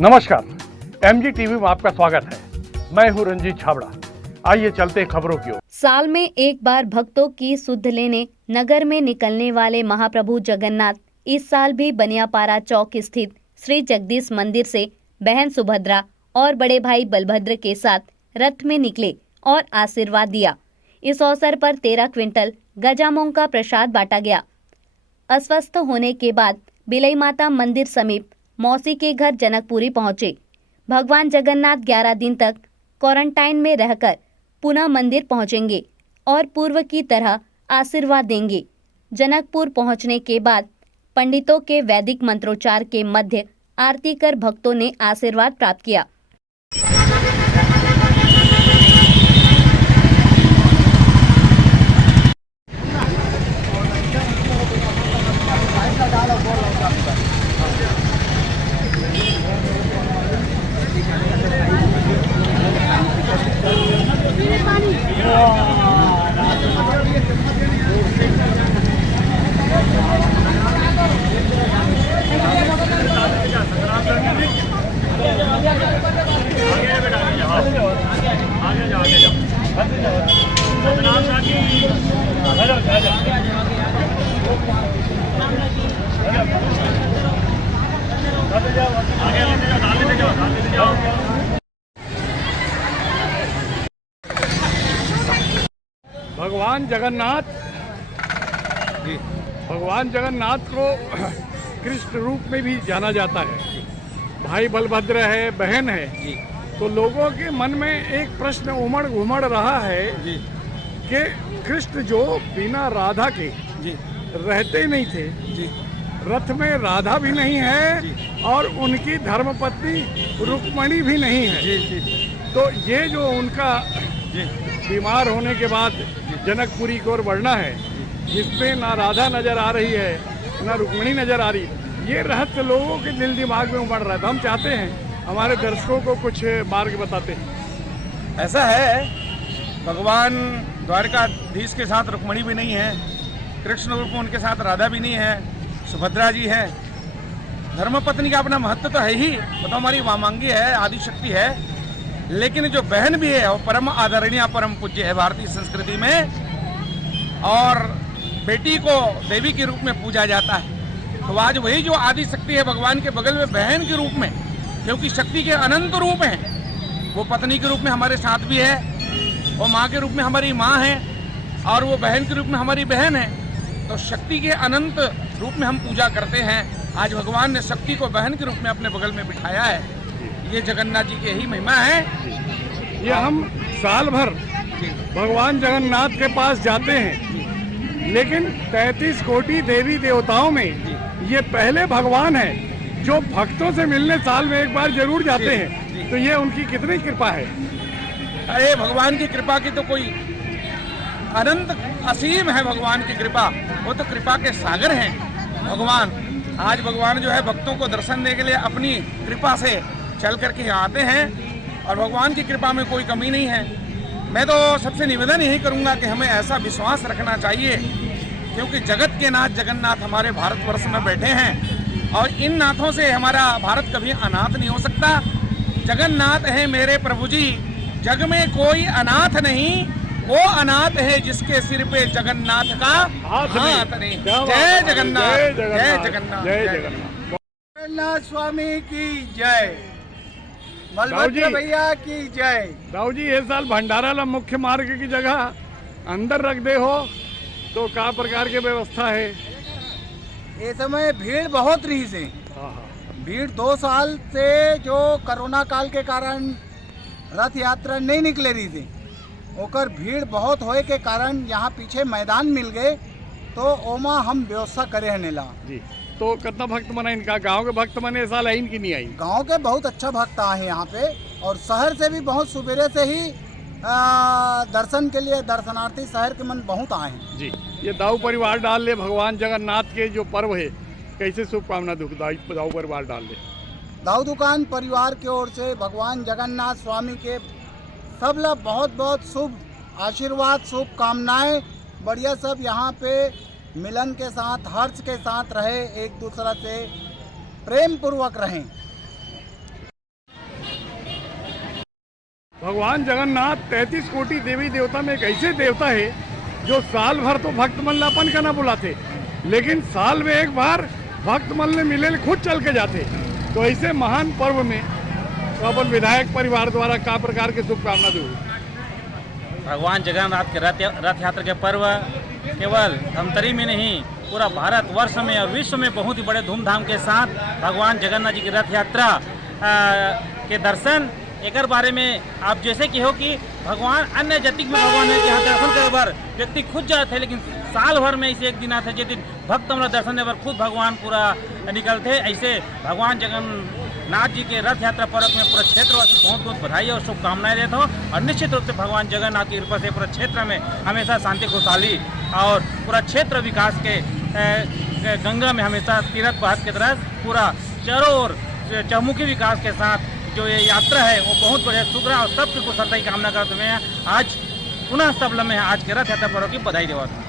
नमस्कार, MG TV में आपका स्वागत है। मैं हूं रंजीत छाबड़ा। आइए चलते हैं खबरों की ओर। साल में एक बार भक्तों की सुध लेने नगर में निकलने वाले महाप्रभु जगन्नाथ इस साल भी बनियापारा चौक स्थित श्री जगदीश मंदिर से बहन सुभद्रा और बड़े भाई बलभद्र के साथ रथ में निकले और आशीर्वाद दिया। इस अवसर पर 13 क्विंटल गजामुंग का प्रसाद बांटा गया। अस्वस्थ होने के बाद बिलई माता मंदिर समीप मौसी के घर जनकपुरी पहुंचे। भगवान जगन्नाथ 11 दिन तक क्वारंटाइन में रहकर पुनः मंदिर पहुंचेंगे और पूर्व की तरह आशीर्वाद देंगे। जनकपुर पहुंचने के बाद पंडितों के वैदिक मंत्रोच्चार के मध्य आरती कर भक्तों ने आशीर्वाद प्राप्त किया। भगवान जगन्नाथ को कृष्ण रूप में भी जाना जाता है। भाई बलभद्र है, बहन है जी। तो लोगों के मन में एक प्रश्न उमड़ घुमड़ रहा है जी कि कृष्ण जो बिना राधा के जी रहते नहीं थे जी, रथ में राधा भी नहीं है जी, और उनकी धर्मपत्नी रुक्मणी भी नहीं है जी जी। तो ये जो उनका जी बीमार होने के बाद जनकपुरी की ओर बढ़ना है, जिसमें ना राधा नजर आ रही है ना रुक्मिणी नजर आ रही है, ये रहस्य लोगों के दिल दिमाग में उमड़ रहा है। तो हम चाहते हैं हमारे दर्शकों को कुछ मार्ग बताते हैं। ऐसा है, भगवान द्वारकाधीश के साथ रुक्मिणी भी नहीं है, कृष्ण रूप में उनके साथ राधा भी नहीं है, सुभद्रा जी है। धर्मपत्नी का अपना महत्व तो है ही, वो तो हमारी वामांगी है, आदिशक्ति है। लेकिन जो बहन भी है वो परम आदरणीय परम पूज्य है भारतीय संस्कृति में, और बेटी को देवी के रूप में पूजा जाता है। तो आज वही जो आदि शक्ति है भगवान के बगल में बहन के रूप में, क्योंकि शक्ति के अनंत रूप हैं, वो पत्नी के रूप में हमारे साथ भी है, वो माँ के रूप में हमारी माँ है, और वो बहन के रूप में हमारी बहन है। तो शक्ति के अनंत रूप में हम पूजा करते हैं। आज भगवान ने शक्ति को बहन के रूप में अपने बगल में बिठाया है। ये जगन्नाथ जी की यही महिमा है। ये हम साल भर भगवान जगन्नाथ के पास जाते हैं, लेकिन 33 कोटि देवी देवताओं में ये पहले भगवान है जो भक्तों से मिलने साल में एक बार जरूर जाते हैं। तो ये उनकी कितनी कृपा है। अरे भगवान की कृपा की तो कोई अनंत असीम है। भगवान की कृपा, वो तो कृपा के सागर हैं भगवान। आज भगवान जो है भक्तों को दर्शन देने के लिए अपनी कृपा से चल करके आते हैं, और भगवान की कृपा में कोई कमी नहीं है। मैं तो सबसे निवेदन यही करूंगा कि हमें ऐसा विश्वास रखना चाहिए, क्योंकि जगत के नाथ जगन्नाथ हमारे भारतवर्ष में बैठे हैं, और इन नाथों से हमारा भारत कभी अनाथ नहीं हो सकता। जगन्नाथ है मेरे प्रभु जी, जग में कोई अनाथ नहीं, वो अनाथ है जिसके सिर पे जगन्नाथ का हाथ नहीं। जय जगन्नाथ, जय जगन्नाथ, जय जगन्नाथ। जगन्नाथ स्वामी की जय, बलभद्र भैया की जय। राव जी, ये साल भंडारा मुख्य मार्ग की जगह अंदर रख दे हो तो क्या प्रकार की व्यवस्था है? इस समय भीड़ बहुत रही से, भीड़ 2 साल से जो कोरोना काल के कारण रथ यात्रा नहीं निकले रही थी, ओकर भीड़ बहुत होए के कारण यहाँ पीछे मैदान मिल गए, तो ओमा हम व्यवस्था करे है नेला जी। तो कितना भक्त मना इनका? गांव के भक्त मने साल आई कि नहीं आई? गांव के बहुत अच्छा भक्त आए हैं यहाँ पे, और शहर से भी बहुत सुबेरे से ही दर्शन के लिए दर्शनार्थी शहर के मन बहुत आए हैं जी। ये दाऊ परिवार डाल ले भगवान जगन्नाथ के जो पर्व है, कैसे शुभकामना दाऊ परिवार डाल ले? दाऊ दुकान परिवार की ओर से भगवान जगन्नाथ स्वामी के सब लोग बहुत बहुत शुभ आशीर्वाद, शुभकामनाएं। बढ़िया सब यहाँ पे मिलन के साथ, हर्ष के साथ रहे, एक दूसरा से प्रेम पूर्वक रहें। भगवान जगन्नाथ 33 कोटि देवी देवता में एक ऐसे देवता है जो साल भर तो भक्त मन अपन का ना बुलाते, लेकिन साल में एक बार भक्त मन ने मिले खुद चल के जाते। तो ऐसे महान पर्व में तो अपन विधायक परिवार द्वारा का प्रकार के शुभकामना दूँ। भगवान जगन्नाथ के रथ यात्रा के पर्व केवल धमतरी में नहीं, पूरा भारत वर्ष में और विश्व में बहुत ही बड़े धूमधाम के साथ भगवान जगन्नाथ जी की रथ यात्रा के दर्शन एक बारे में आप जैसे कि हो कि भगवान अन्य जाति में भगवान है यहाँ दर्शन करे बार व्यक्ति खुद जाते हैं, लेकिन साल भर में ऐसे एक दिन आते जिस दिन भक्त हमारा दर्शन दे बार खुद भगवान पूरा निकलते। ऐसे भगवान जगन्नाथ जी के रथ यात्रा पर्व में पूरा क्षेत्रवासी बहुत बहुत बधाई और शुभकामनाएं देता हूँ। और निश्चित रूप से भगवान जगन्नाथ की कृपा से पूरा क्षेत्र में हमेशा शांति खुशहाली और पूरा क्षेत्र विकास के गंगा में हमेशा तीर्थ पथ की तरह पूरा चारों ओर चहुमुखी विकास के साथ जो ये यात्रा है वो बहुत बढ़िया सुधरा और सबकी कुशलता की कामना करते हुए आज पुनः सब लम्हे आज के रथ यात्रा पर्व की बधाई देता हूँ।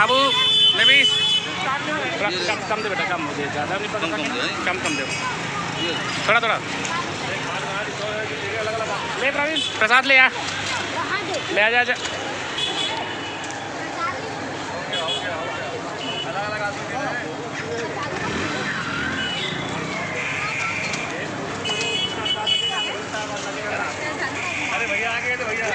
बाबू नबीस कम दे बेटा, कम मुझे ज़्यादा नहीं पता, कम दे थोड़ा थोड़ा। ले प्रवीण प्रसाद ले आ, ले आ जा। अरे भैया आगे तो भैया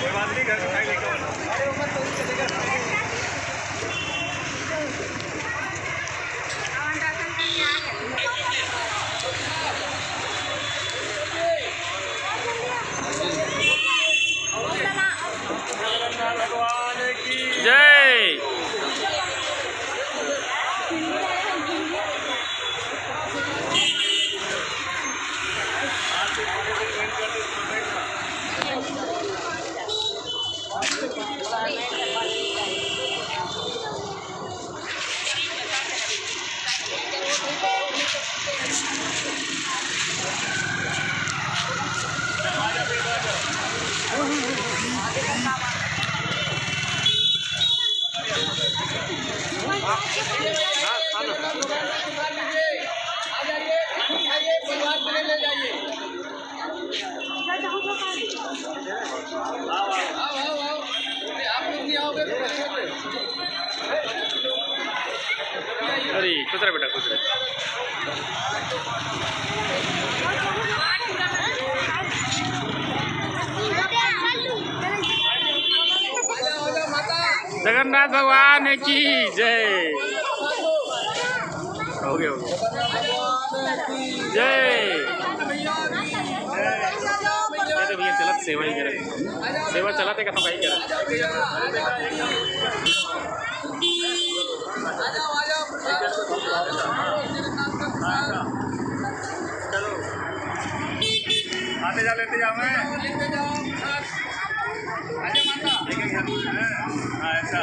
कोई बात नहीं, घर से खाई लेकर जय। अरे कुछ बेटा कुछ जगन्नाथ भगवान की जय। हो गया जय। तो भैया चलत सेवा ही करे, सेवा चलाते का भाई करे। आते जा लेते जाओ मैं ऐसा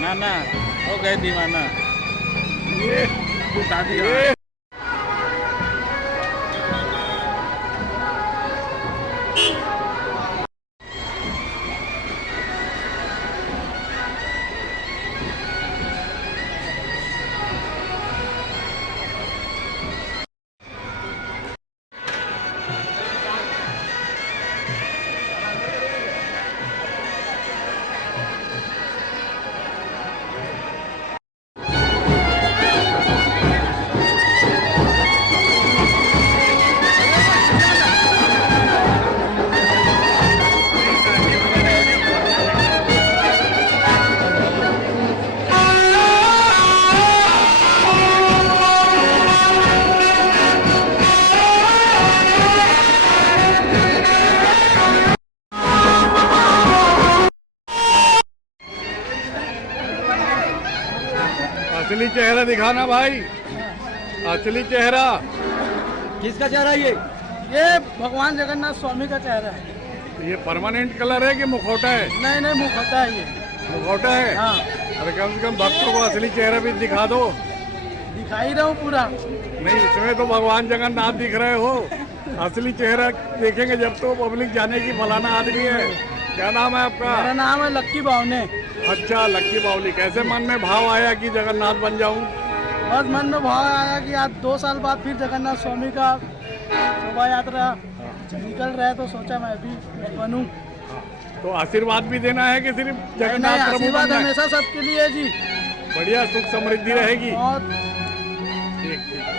नाना हो गए दीवाना। ये दादी ये असली चेहरा दिखाना भाई, असली चेहरा। किसका चेहरा ये भगवान जगन्नाथ स्वामी का चेहरा है। ये परमानेंट कलर है कि मुखौटा है? नहीं नहीं, मुखौटा है ये। मुखौटा है? हाँ, अरे कम से कम भक्तों को असली चेहरा भी दिखा दो। दिखाई रहा हूँ पूरा। नहीं, इसमें तो भगवान जगन्नाथ दिख रहे हो, असली चेहरा देखेंगे जब तो पब्लिक जाने की फलाना आदमी है। क्या नाम है आपका? मेरा नाम है लक्की बावने। अच्छा, लक्की बावली। कैसे मन में भाव आया कि जगन्नाथ बन जाऊं? बस मन में भाव आया कि आज 2 साल बाद फिर जगन्नाथ स्वामी का शोभा यात्रा निकल रहा है, तो सोचा मैं भी बनूं। तो आशीर्वाद भी देना है कि सिर्फ नहीं, जगन्नाथ प्रभु आशीर्वाद बनना है? हमेशा सबके लिए है जी। बढ़िया, सुख समृद्धि रहेगी। और ठीक ठीक।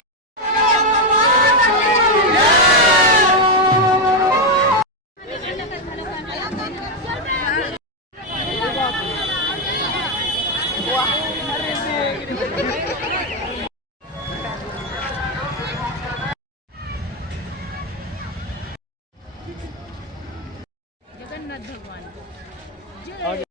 जगन्नाथ भगवान आगे।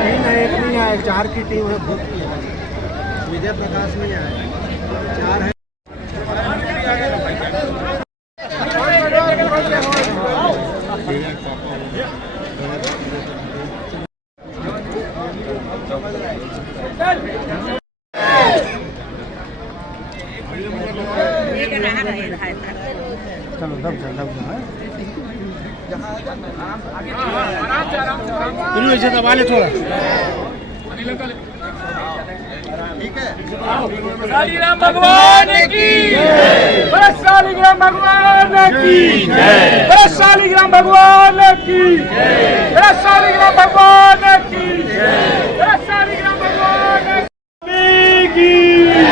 तीन है, एक नहीं आया, 4 की टीम है भूत की है। विजय प्रकाश नहीं आया, 4 है। चलो दब जा ऐसे दबा ले थोड़ा। ठीक है। शालिग्राम भगवान की जय, शालिग्राम भगवान की जय, शालिग्राम भगवान की जय, शालिग्राम भगवान की जय, शालिग्राम भगवान की जय,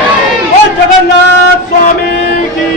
जगन्नाथ स्वामी की।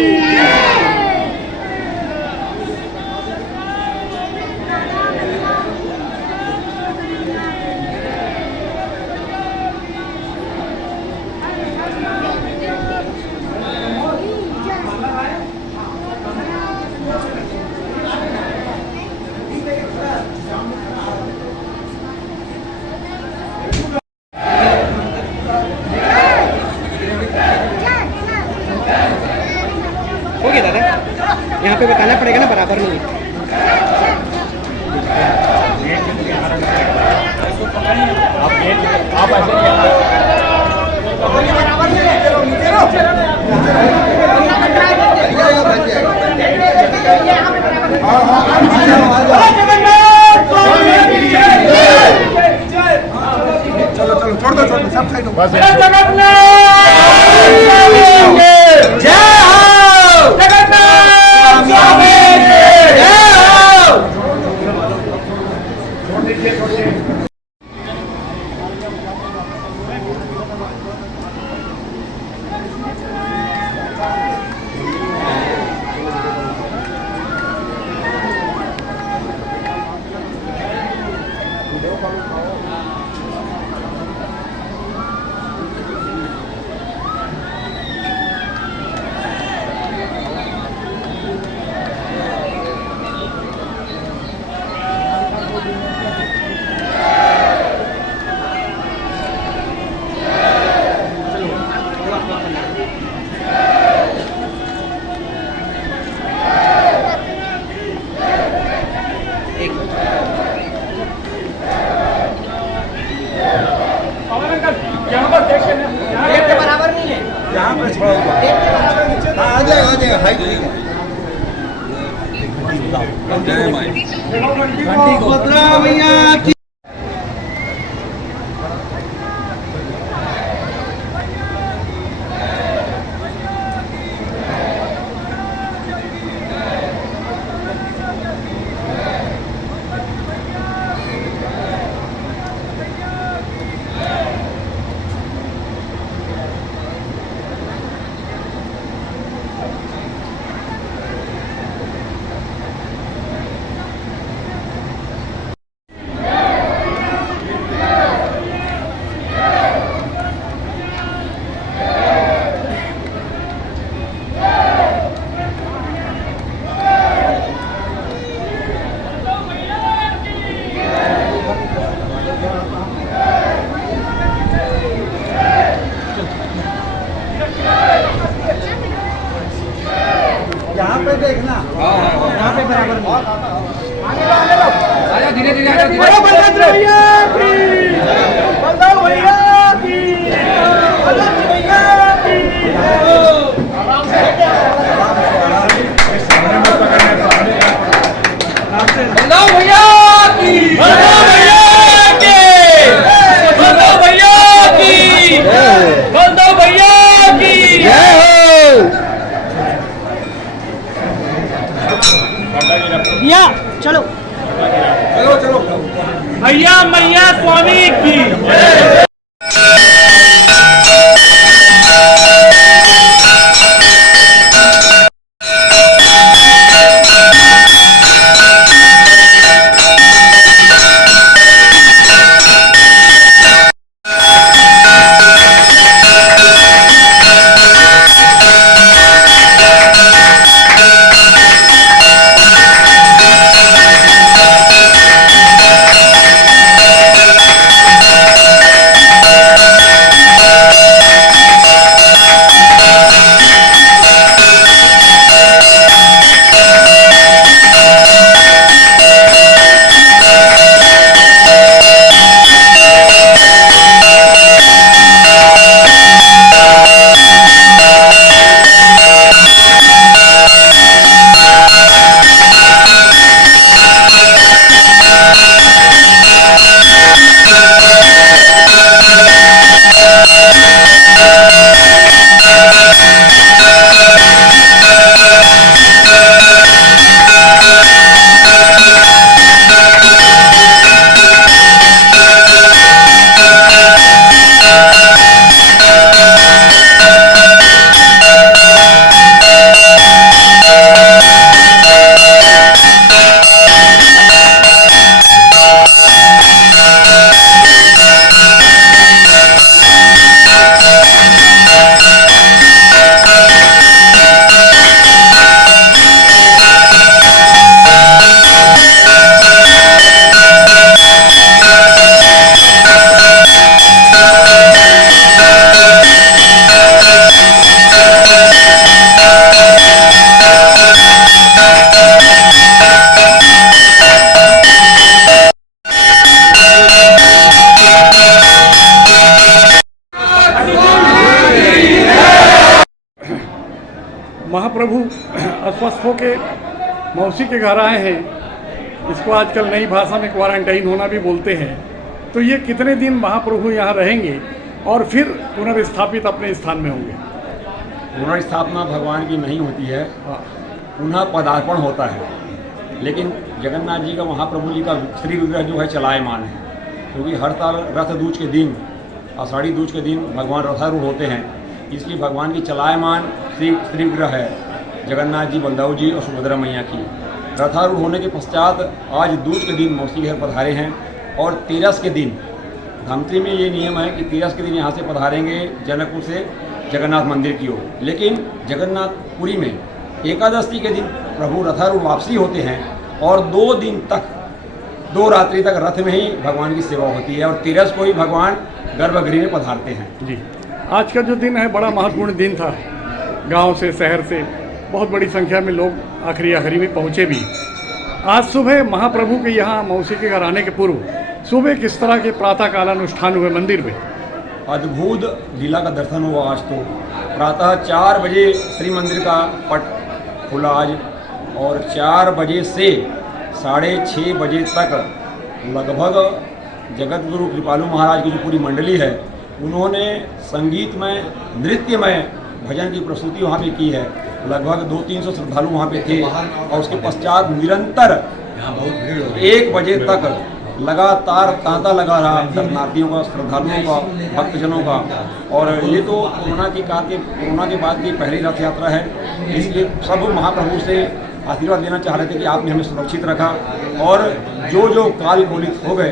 हो गया दादा, यहाँ पे बताना पड़ेगा ना, बराबर नहीं है। चलो चलो छोड़ दो सब साइड हो। बराबर नहीं है, यहाँ पर आ जाएगा हाइट नहीं है। भद्रा मैया की यहाँ पे देखना, यहाँ पे बराबर आजा धीरे धीरे आजा धीरे। बलभद्र भैया की, बलभद्र भैया की, बलभद्र भैया की। बलभद्र भैया की, बलभद्र भैया की, बलभद्र भैया की जय हो। भैया चलो चलो चलो, भैया मैया स्वामी की। महाप्रभु अस्वस्थ होके मौसी के घर आए हैं, इसको आजकल नई भाषा में क्वारंटाइन होना भी बोलते हैं। तो ये कितने दिन महाप्रभु यहाँ रहेंगे और फिर पुनर्स्थापित अपने स्थान में होंगे? पुनर्स्थापना भगवान की नहीं होती है, पुनः पदार्पण होता है। लेकिन जगन्नाथ जी का, महाप्रभु जी का श्री विग्रह जो है चलायमान है, क्योंकि हर साल रथ दूज के दिन, आषाढ़ी दूज के दिन भगवान रथारूढ़ होते हैं। इसलिए भगवान की चलायमान श्री विग्रह है जगन्नाथ जी, बलदेव जी और सुभद्रा मैया की। रथारूढ़ होने के पश्चात आज दूज के दिन मौसी घर पधारे हैं और 13 के दिन, धमतरी में ये नियम है कि 13 के दिन यहाँ से पधारेंगे जनकपुर से जगन्नाथ मंदिर की ओर। लेकिन जगन्नाथपुरी में एकादशी के दिन प्रभु रथारूढ़ वापसी होते हैं और 2 दिन तक, 2 रात्रि तक रथ में ही भगवान की सेवा होती है और 13 को ही भगवान गर्भगृह में पधारते हैं। जी, आज का जो दिन है बड़ा महत्वपूर्ण दिन था। गांव से, शहर से बहुत बड़ी संख्या में लोग आखिरी में पहुंचे भी। आज सुबह महाप्रभु के यहाँ मौसी के घर आने के पूर्व सुबह किस तरह के प्रातःकाल अनुष्ठान हुए मंदिर में? अद्भुत लीला का दर्शन हुआ। आज तो प्रातः 4 बजे श्री मंदिर का पट खुला आज, और 4 बजे से 6:30 बजे तक लगभग जगत गुरु कृपालु महाराज की जो पूरी मंडली है, उन्होंने संगीतमय, नृत्यमय भजन की प्रस्तुति वहाँ पे की है। लगभग 200-300 श्रद्धालु वहाँ पे थे और उसके पश्चात निरंतर 1 बजे तक लगातार तांता लगा रहा दर्शनार्थियों का, श्रद्धालुओं का, भक्तजनों का। और ये तो कोरोना के बाद की पहली रथ यात्रा है, इसलिए सब महाप्रभु से आशीर्वाद लेना चाह रहे थे कि आपने हमें सुरक्षित रखा और जो काल कोलित हो गए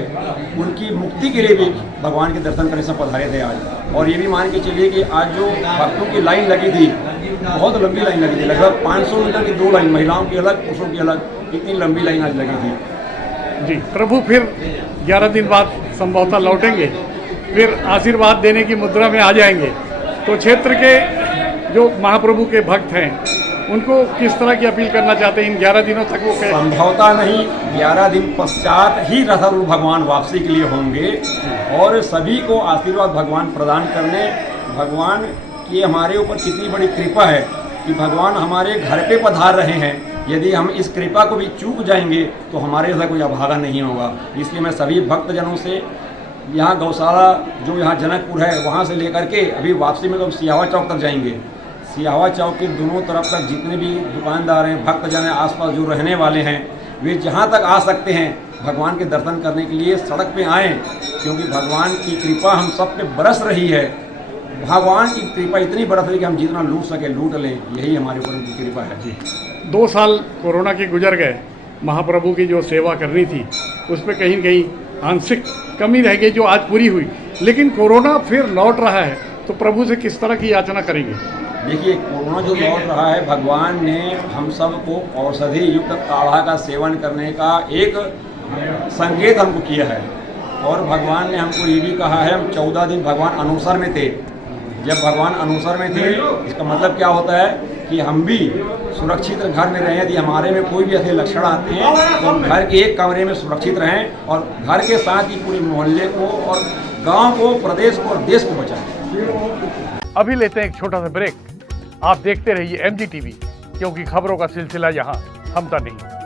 उनकी मुक्ति के लिए भी भगवान के दर्शन करने से पधारे थे आज। और ये भी मान के चलिए कि आज जो भक्तों की लाइन लगी थी, बहुत लंबी लाइन लगी थी, लगभग 500 मीटर की 2 लाइन, महिलाओं की अलग, पुरुषों की अलग, इतनी लंबी लाइन आज लगी थी। जी, प्रभु फिर 11 दिन बाद संभवतः लौटेंगे, फिर आशीर्वाद देने की मुद्रा में आ जाएंगे। तो क्षेत्र के जो महाप्रभु के भक्त हैं उनको किस तरह की अपील करना चाहते हैं इन 11 दिनों तक? वो संभवतः नहीं, 11 दिन पश्चात ही रथारूढ़ भगवान वापसी के लिए होंगे और सभी को आशीर्वाद भगवान प्रदान करने। भगवान की हमारे ऊपर कितनी बड़ी कृपा है कि भगवान हमारे घर पे पधार रहे हैं। यदि हम इस कृपा को भी चूक जाएंगे तो हमारे जैसा कोई अभागा नहीं होगा। इसलिए मैं सभी भक्तजनों से, यहाँ गौशाला जो यहाँ जनकपुर है वहाँ से लेकर के अभी वापसी में तो हम सियावा चौक तक जाएंगे। सियावा चौक के दोनों तरफ तक जितने भी दुकानदार हैं, भक्तजन हैं, आसपास जो रहने वाले हैं, वे जहाँ तक आ सकते हैं भगवान के दर्शन करने के लिए सड़क पे आएँ, क्योंकि भगवान की कृपा हम सब पे बरस रही है। भगवान की कृपा इतनी बरस रही है कि हम जितना लूट सके लूट लें, यही हमारे ऊपर उनकी कृपा है। जी, 2 साल कोरोना के गुजर गए, महाप्रभु की जो सेवा करनी थी उस पर कहीं न कहीं आंशिक कमी रह गई जो आज पूरी हुई, लेकिन कोरोना फिर लौट रहा है, तो प्रभु से किस तरह की याचना करेंगे? देखिए, कोरोना जो लौट रहा है, भगवान ने हम सबको औषधि युक्त काढ़ा का सेवन करने का एक संकेत हमको किया है और भगवान ने हमको ये भी कहा है, हम 14 दिन भगवान अनुसर में थे। जब भगवान अनुसर में थे, इसका मतलब क्या होता है कि हम भी सुरक्षित घर में रहें। यदि हमारे में कोई भी ऐसे लक्षण आते हैं तो हम घर के एक कमरे में सुरक्षित रहें और घर के साथ ही पूरे मोहल्ले को और गांव को, प्रदेश को और देश को बचाएं। अभी लेते हैं एक छोटा सा ब्रेक। आप देखते रहिए MG TV, क्योंकि खबरों का सिलसिला यहाँ थमता नहीं।